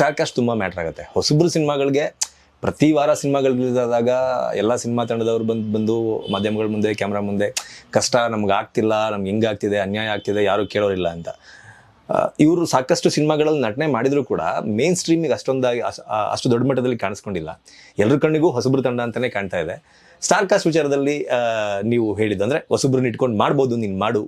Star cast ತುಂಬ matter ಆಗುತ್ತೆ. ಹೊಸಬ್ರು ಸಿನಿಮಾಗಳಿಗೆ ಪ್ರತಿ ವಾರ ಸಿನಿಮಾಗಳು ರಿಲೀಸ್ ಆದಾಗ ಎಲ್ಲ ಸಿನಿಮಾ ತಂಡದವ್ರು ಬಂದು ಮಾಧ್ಯಮಗಳ ಮುಂದೆ ಕ್ಯಾಮ್ರಾ ಮುಂದೆ ಕಷ್ಟ ನಮ್ಗೆ ಆಗ್ತಿಲ್ಲ, ನಮ್ಗೆ ಹಿಂಗಾಗ್ತಿದೆ, ಅನ್ಯಾಯ ಆಗ್ತಿದೆ, ಯಾರು ಕೇಳೋರಿಲ್ಲ ಅಂತ. ಇವರು ಸಾಕಷ್ಟು ಸಿನಿಮಾಗಳಲ್ಲಿ ನಟನೆ ಮಾಡಿದ್ರು ಕೂಡ ಮೇನ್ ಸ್ಟ್ರೀಮಿಗೆ ಅಷ್ಟು ದೊಡ್ಡ ಮಟ್ಟದಲ್ಲಿ ಕಾಣಿಸ್ಕೊಂಡಿಲ್ಲ. ಎಲ್ಲರ ಕಣ್ಣಿಗೂ ಹೊಸಬ್ರು ತಂಡ ಅಂತಲೇ ಕಾಣ್ತಾ ಇದೆ. ಸ್ಟಾರ್ ಕಾಸ್ಟ್ ವಿಚಾರದಲ್ಲಿ ನೀವು ಹೇಳಿದ್ದು ಅಂದರೆ ಹೊಸಬ್ರನ್ನ ಇಟ್ಕೊಂಡು ಮಾಡ್ಬೋದು, ನೀನು ಮಾಡು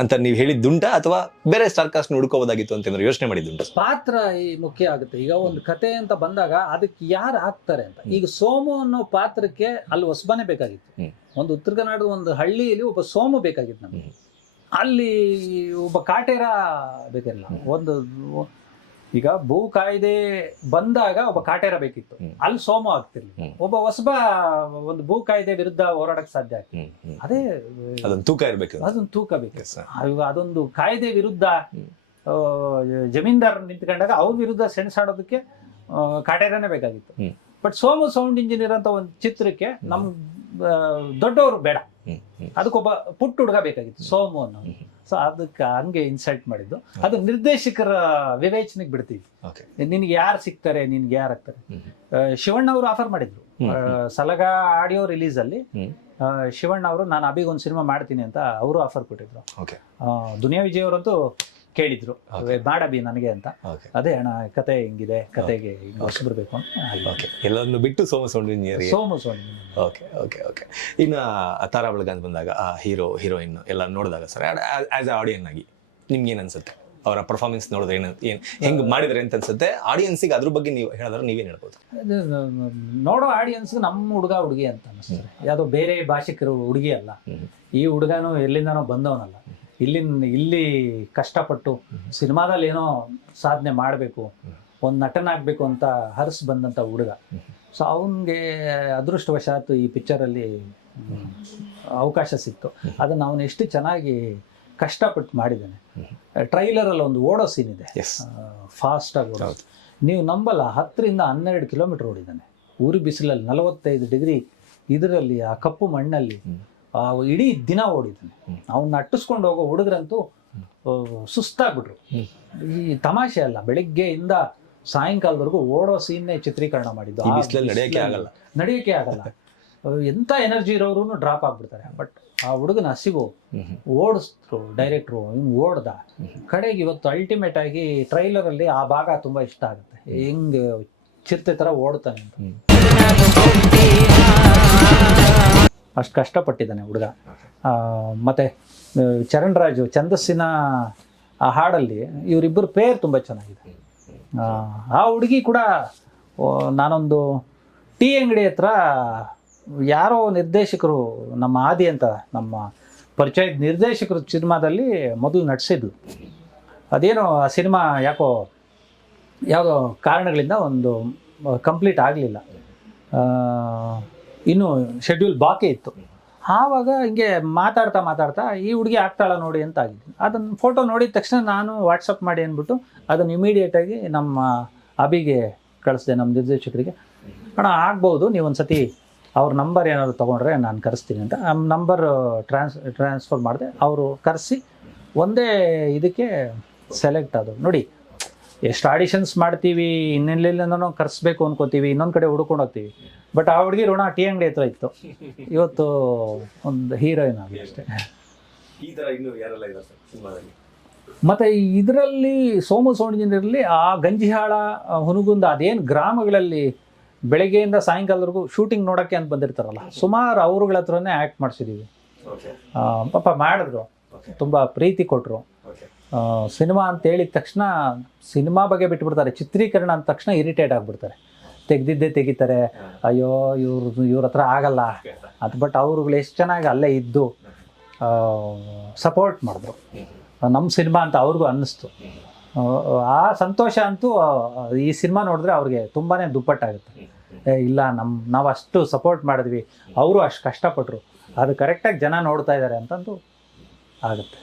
ಅಂತ ನೀವು ಹೇಳಿದ್ದುಂಟಾ ಅಥವಾ ಬೇರೆ ಸ್ಟಾರ್ ಕಾಸ್ಟ್ ಹುಡ್ಕೋಬೋದಾಗಿತ್ತು ಅಂತ ಯೋಚನೆ ಮಾಡಿದ್ದುಂಟು? ಪಾತ್ರ ಈ ಮುಖ್ಯ ಆಗುತ್ತೆ. ಈಗ ಒಂದು ಕತೆ ಅಂತ ಬಂದಾಗ ಅದಕ್ಕೆ ಯಾರು ಆಗ್ತಾರೆ ಅಂತ. ಈಗ ಸೋಮು ಅನ್ನೋ ಪಾತ್ರಕ್ಕೆ ಅಲ್ಲಿ ಹೊಸಬನೇ ಬೇಕಾಗಿತ್ತು. ಒಂದು ಉತ್ತರ ಕರ್ನಾಟಕದ ಒಂದು ಹಳ್ಳಿಯಲ್ಲಿ ಒಬ್ಬ ಸೋಮು ಬೇಕಾಗಿತ್ತು ನಮಗೆ. ಅಲ್ಲಿ ಒಬ್ಬ ಕಾಟೇರ ಬೇಕಿರಲಿಲ್ಲ. ಒಂದು ಈಗ ಭೂ ಕಾಯ್ದೆ ಬಂದಾಗ ಒಬ್ಬ ಕಾಟೇರ ಬೇಕಿತ್ತು, ಅಲ್ಲಿ ಸೋಮು ಆಗ್ತಿರ್ಲಿಲ್ಲ. ಒಬ್ಬ ಹೊಸಬ ಒಂದು ಭೂ ಕಾಯ್ದೆ ವಿರುದ್ಧ ಹೋರಾಡಕ್ ಸಾಧ್ಯ ಆಗ್ತದೆ. ಅದೇ ಅದೊಂದು ತೂಕ ಇರ್ಬೇಕು, ಅದೊಂದು ತೂಕ ಬೇಕು. ಅದೊಂದು ಕಾಯ್ದೆ ವಿರುದ್ಧ ಜಮೀನ್ದಾರ್ ನಿಂತ್ಕೊಂಡಾಗ ಅವ್ರ ವಿರುದ್ಧ ಸೆಣಸಾಡೋದಕ್ಕೆ ಕಾಟೇರನೇ ಬೇಕಾಗಿತ್ತು. ಬಟ್ ಸೋಮು ಸೌಂಡ್ ಇಂಜಿನಿಯರ್ ಅಂತ ಒಂದು ಚಿತ್ರಕ್ಕೆ ನಮ್ ದೊಡ್ಡವರು ಬೇಡ, ಅದಕ್ಕೊಬ್ಬ ಪುಟ್ಟ ಹುಡುಗ ಬೇಕಾಗಿತ್ತು ಸೋಮು ಅನ್ನೋ. ಸೊ ಅದಕ್ಕೆ ಹಂಗೆ ಇನ್ಸಲ್ಟ್ ಮಾಡಿದ್ದು. ಅದು ನಿರ್ದೇಶಕರ ವಿವೇಚನೆಗೆ ಬಿಡ್ತೀವಿ. ನಿನ್ಗೆ ಯಾರು ಸಿಗ್ತಾರೆ, ನಿನ್ಗೆ ಯಾರು ಆಗ್ತಾರೆ. ಶಿವಣ್ಣ ಅವರು ಆಫರ್ ಮಾಡಿದ್ರು ಸಲಗ ಆಡಿಯೋ ರಿಲೀಸ್ ಅಲ್ಲಿ. ಶಿವಣ್ಣ ಅವರು ನಾನು ಅಭಿಗೆ ಒಂದು ಸಿನಿಮಾ ಮಾಡ್ತೀನಿ ಅಂತ ಅವರು ಆಫರ್ ಕೊಟ್ಟಿದ್ರು. ದುನಿಯಾ ವಿಜಯ್ ಅವರಂತೂ ಕೇಳಿದ್ರು ಮಾಡಬಿ ನನಗೆ ಅಂತ. ಅದೇ ಅಣ್ಣ ಕತೆ ಹಿಂಗಿದೆ, ಕತೆಗೆ ಹೊಸಬ್ರು ಬೇಕು ಅಂತ ಎಲ್ಲರನ್ನು ಬಿಟ್ಟು Somu sound engineer. Okay okay okay. ಇನ್ನು ತಾರಾ ಬಳಗ ಅಂತ ಬಂದಾಗ ಆ ಹೀರೋ ಹೀರೋಯಿನ್ ಎಲ್ಲ ನೋಡಿದಾಗ ಸರ್ ಆಸ್ ಎ ಆಡಿಯನ್ ಆಗಿ ನಿಮ್ಗೆ ಏನು ಅನ್ಸುತ್ತೆ? ಅವರ ಪರ್ಫಾರ್ಮೆನ್ಸ್ ನೋಡಿದ್ರೆ ಏನು ಹೆಂಗೆ ಮಾಡಿದ್ರೆ ಅಂತ ಅನ್ಸುತ್ತೆ? ಆಡಿಯನ್ಸಿಗೆ ಅದ್ರ ಬಗ್ಗೆ ನೀವು ಹೇಳಿದ್ರೆ ನೀವೇನು ಹೇಳ್ಬೋದು? ನೋಡೋ ಆಡಿಯನ್ಸ್ಗೆ ನಮ್ಮ ಹುಡುಗ ಹುಡುಗಿ ಅಂತ ಅನಿಸ್ತದೆ. ಯಾವುದೋ ಬೇರೆ ಭಾಷಿಕರು ಹುಡುಗಿ ಅಲ್ಲ. ಈ ಹುಡುಗನೂ ಎಲ್ಲಿಂದನೋ ಬಂದವನಲ್ಲ. ಇಲ್ಲಿ ಕಷ್ಟಪಟ್ಟು ಸಿನಿಮಾದಲ್ಲಿ ಏನೋ ಸಾಧನೆ ಮಾಡಬೇಕು, ಒಂದು ನಟನಾಗಬೇಕು ಅಂತ ಹರಿಸ್ ಬಂದಂಥ ಹುಡುಗ. ಸೊ ಅವನಿಗೆ ಅದೃಷ್ಟವಶಾತ್ ಈ ಪಿಕ್ಚರಲ್ಲಿ ಅವಕಾಶ ಸಿಕ್ತು. ಅದನ್ನು ಅವನು ಎಷ್ಟು ಚೆನ್ನಾಗಿ ಕಷ್ಟಪಟ್ಟು ಮಾಡಿದ್ದಾನೆ. ಟ್ರೈಲರಲ್ಲಿ ಒಂದು ಓಡೋ ಸೀನ್ ಇದೆ, ಫಾಸ್ಟಾಗಿ ಓಡೋದು. ನೀವು ನಂಬಲ್ಲ, 10ರಿಂದ 12 ಕಿಲೋಮೀಟರ್ ಓಡಿದ್ದಾನೆ. ಊರಿ ಬಿಸಿಲಲ್ಲಿ 45 ಡಿಗ್ರಿ ಇದರಲ್ಲಿ ಆ ಕಪ್ಪು ಮಣ್ಣಲ್ಲಿ ಇಡೀ ದಿನ ಓಡಿದ್ದಾನೆ. ಅವನ್ನ ಅಟ್ಟಿಸ್ಕೊಂಡು ಹೋಗೋ ಹುಡುಗರಂತೂ ಸುಸ್ತಾಗ್ಬಿಟ್ರು. ಈ ತಮಾಷೆ ಅಲ್ಲ, ಬೆಳಿಗ್ಗೆಯಿಂದ ಸಾಯಂಕಾಲದವರೆಗೂ ಓಡೋ ಸೀನ್ನೇ ಚಿತ್ರೀಕರಣ ಮಾಡಿದ್ದು. ನಡೆಯೋಕೆ ಆಗಲ್ಲ. ಎಂಥ ಎನರ್ಜಿ ಇರೋರು ಡ್ರಾಪ್ ಆಗ್ಬಿಡ್ತಾರೆ. ಬಟ್ ಆ ಹುಡುಗನ ಹಸಿವು ಓಡಿಸ್ರು ಡೈರೆಕ್ಟ್ರು, ಹಿಂಗೆ ಓಡ್ದ ಕಡೆಗೆ. ಇವತ್ತು ಅಲ್ಟಿಮೇಟ್ ಆಗಿ ಟ್ರೈಲರಲ್ಲಿ ಆ ಭಾಗ ತುಂಬಾ ಇಷ್ಟ ಆಗುತ್ತೆ, ಹೆಂಗೆ ಚಿರತೆ ಥರ ಓಡ್ತಾನೆ ಅಂತ. ಅಷ್ಟು ಕಷ್ಟಪಟ್ಟಿದ್ದಾನೆ ಹುಡುಗ. ಮತ್ತು ಚರಣ್ ರಾಜು ಛಂದಸ್ಸಿನ ಆ ಹಾಡಲ್ಲಿ ಇವರಿಬ್ಬರು ಪೇರ್ ತುಂಬ ಚೆನ್ನಾಗಿದೆ. ಆ ಹುಡುಗಿ ಕೂಡ ನಾನೊಂದು ಟೀ ಅಂಗಡಿ ಹತ್ರ ಯಾರೋ ನಿರ್ದೇಶಕರು, ನಮ್ಮ ಆದಿ ಅಂತ ನಮ್ಮ ಪರಿಚಯದ ನಿರ್ದೇಶಕರು ಸಿನಿಮಾದಲ್ಲಿ ಮೊದಲು ನಟಿಸಿದ್ಲು. ಅದೇನೋ ಆ ಸಿನಿಮಾ ಯಾಕೋ ಯಾವುದೋ ಕಾರಣಗಳಿಂದ ಒಂದು ಕಂಪ್ಲೀಟ್ ಆಗಲಿಲ್ಲ, ಇನ್ನೂ ಶೆಡ್ಯೂಲ್ ಬಾಕಿ ಇತ್ತು. ಆವಾಗ ಹಿಂಗೆ ಮಾತಾಡ್ತಾ ಈ ಹುಡುಗಿ ಆಗ್ತಾಳ ನೋಡಿ ಅಂತ ಆಗಿದ್ದು. ಅದನ್ನು ಫೋಟೋ ನೋಡಿದ ತಕ್ಷಣ ನಾನು ವಾಟ್ಸಪ್ ಮಾಡಿ ಅಂದ್ಬಿಟ್ಟು ಅದನ್ನು ಇಮಿಡಿಯೇಟಾಗಿ ನಮ್ಮ ಅಭಿಗೆ ಕಳಿಸ್ದೆ, ನಮ್ಮ ನಿರ್ದೇಶಕರಿಗೆ. ಅಣ್ಣ ಆಗ್ಬೋದು, ನೀವು ಒಂದು ಸತಿ ಅವ್ರ ನಂಬರ್ ಏನಾದ್ರು ತೊಗೊಂಡ್ರೆ ನಾನು ಕರೆಸ್ತೀನಿ ಅಂತ. ಆ ನಂಬರ್ ಟ್ರಾನ್ಸ್ಫರ್ ಮಾಡಿದೆ. ಅವರು ಕರೆಸಿ ಒಂದೇ ಇದಕ್ಕೆ ಸೆಲೆಕ್ಟ್ ಆದವು. ನೋಡಿ ಎಷ್ಟು ಆಡಿಷನ್ಸ್ ಮಾಡ್ತೀವಿ, ಇನ್ನೆಲ್ಲಿಂದನೋ ಕರೆಸ್ಬೇಕು ಅನ್ಕೋತೀವಿ, ಇನ್ನೊಂದು ಕಡೆ ಹುಡ್ಕೊಂಡು ಹೋಗ್ತೀವಿ. ಬಟ್ ಆ ಹುಡುಗಿ ಋಣ ಟೀ ಅಂಗಡಿ ಹತ್ರ ಇತ್ತು, ಇವತ್ತು ಒಂದು ಹೀರೋಯಿನ್ ಆಗಿದೆ ಅಷ್ಟೇ. ಮತ್ತು ಇದರಲ್ಲಿ ಸೋಮು ಸೌಂಡ್ ಇಂಜಿನಿಯರಲ್ಲಿ ಆ ಗಂಜಿಹಾಳ ಹುನಗುಂದ ಅದೇನು ಗ್ರಾಮಗಳಲ್ಲಿ ಬೆಳಗ್ಗೆಯಿಂದ ಸಾಯಂಕಾಲದವರೆಗೂ ಶೂಟಿಂಗ್ ನೋಡೋಕ್ಕೆ ಅಂತ ಬಂದಿರ್ತಾರಲ್ಲ, ಸುಮಾರು ಅವ್ರುಗಳ ಹತ್ರನೇ ಆ್ಯಕ್ಟ್ ಮಾಡಿಸಿದ್ದೀವಿ. ಪಾಪ ಮಾಡಿದ್ರು, ತುಂಬ ಪ್ರೀತಿ ಕೊಟ್ಟರು. ಸಿನಿಮಾ ಅಂತ ಹೇಳಿದ ತಕ್ಷಣ ಸಿನಿಮಾ ಬಗ್ಗೆ ಬಿಟ್ಬಿಡ್ತಾರೆ, ಚಿತ್ರೀಕರಣ ಅಂದ ತಕ್ಷಣ ಇರಿಟೇಟ್ ಆಗಿಬಿಡ್ತಾರೆ, ತೆಗ್ದಿದ್ದೇ ತೆಗಿತಾರೆ, ಅಯ್ಯೋ ಇವ್ರ ಹತ್ರ ಆಗಲ್ಲ ಅದು. ಬಟ್ ಅವ್ರುಗಳು ಎಷ್ಟು ಚೆನ್ನಾಗಿ ಅಲ್ಲೇ ಇದ್ದು ಸಪೋರ್ಟ್ ಮಾಡಿದ್ರು ನಮ್ಮ ಸಿನಿಮಾ ಅಂತ ಅವ್ರಿಗೂ ಅನ್ನಿಸ್ತು. ಆ ಸಂತೋಷ ಅಂತೂ ಈ ಸಿನಿಮಾ ನೋಡಿದ್ರೆ ಅವ್ರಿಗೆ ತುಂಬಾ ದುಪ್ಪಟ್ಟಾಗುತ್ತೆ. ಇಲ್ಲ ನಾವು ಅಷ್ಟು ಸಪೋರ್ಟ್ ಮಾಡಿದ್ವಿ, ಅವರು ಅಷ್ಟು ಕಷ್ಟಪಟ್ಟರು, ಅದು ಕರೆಕ್ಟಾಗಿ ಜನ ನೋಡ್ತಾ ಇದ್ದಾರೆ ಅಂತಂದು ಆಗುತ್ತೆ.